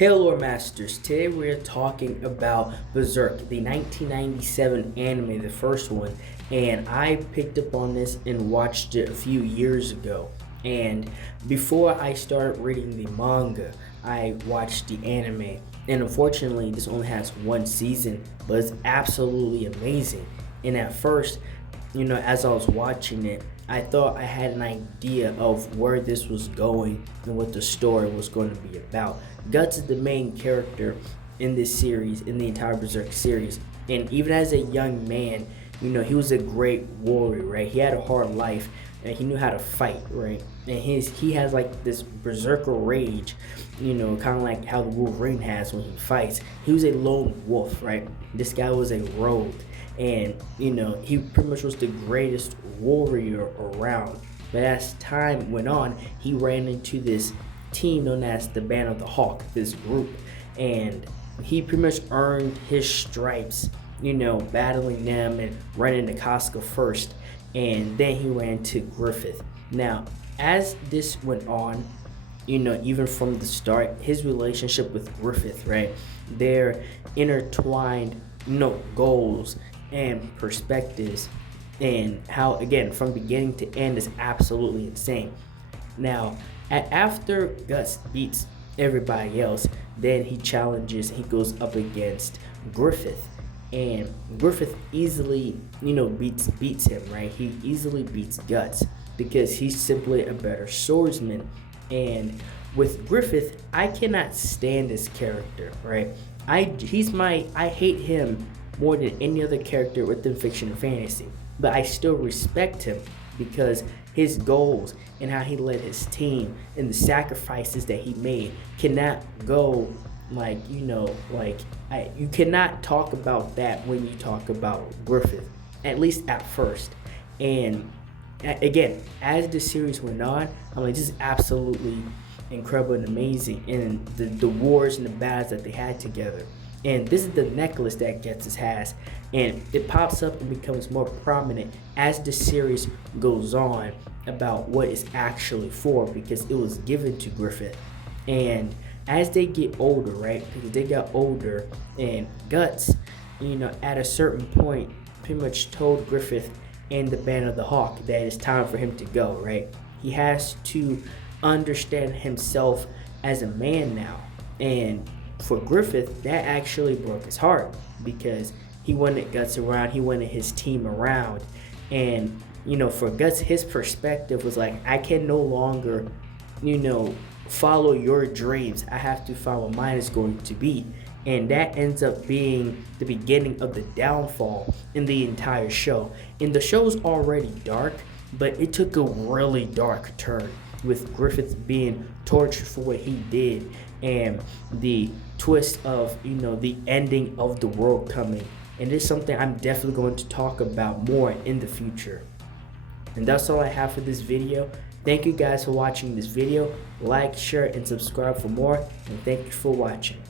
Hey Lore Masters, today we're talking about Berserk, the 1997 anime, the first one, and I picked up on this and watched it a few years ago. And before I started reading the manga, I watched the anime, and unfortunately this only has one season, but it's absolutely amazing. And at first, as I was watching it, I thought I had an idea of where this was going and what the story was going to be about. Guts is the main character in this series, in the entire Berserk series. And even as a young man, he was a great warrior, right? He had a hard life and he knew how to fight, right? And he has like this berserker rage, kind of like how the Wolverine has when he fights. He was a lone wolf, right? This guy was a rogue. And he pretty much was the greatest warrior around. But as time went on, he ran into this team known as the Band of the Hawk, this group, and he pretty much earned his stripes, battling them and running to Casca first, and then he ran to Griffith. Now, as this went on, even from the start, his relationship with Griffith, right? Their intertwined, goals and perspectives, and how, again, from beginning to end is absolutely insane. Now, after Guts beats everybody else, then he goes up against Griffith, and Griffith easily, beats him, right? He easily beats Guts because he's simply a better swordsman. And with Griffith, I cannot stand this character, right? I hate him more than any other character within fiction and fantasy, but I still respect him because his goals and how he led his team and the sacrifices that he made cannot go you cannot talk about that when you talk about Griffith, at least at first. And again, as the series went on, I'm like, this is absolutely incredible and amazing, and the wars and the battles that they had together. And this is the necklace that Guts has, and it pops up and becomes more prominent as the series goes on about what it's actually for, because it was given to Griffith. And as they get older, right, because they got older, and Guts, at a certain point pretty much told Griffith and the Band of the Hawk that it's time for him to go, right? He has to understand himself as a man now. And for Griffith, that actually broke his heart because he wanted Guts around, he wanted his team around. And for Guts, his perspective was like, I can no longer follow your dreams, I have to follow mine is going to be. And that ends up being the beginning of the downfall in the entire show. And the show's already dark, but it took a really dark turn with Griffith being tortured for what he did, and the twist of the ending of the world coming. And it's something I'm definitely going to talk about more in the future. And that's all I have for this video. Thank you guys for watching this video. Like, share, and subscribe for more, and thank you for watching.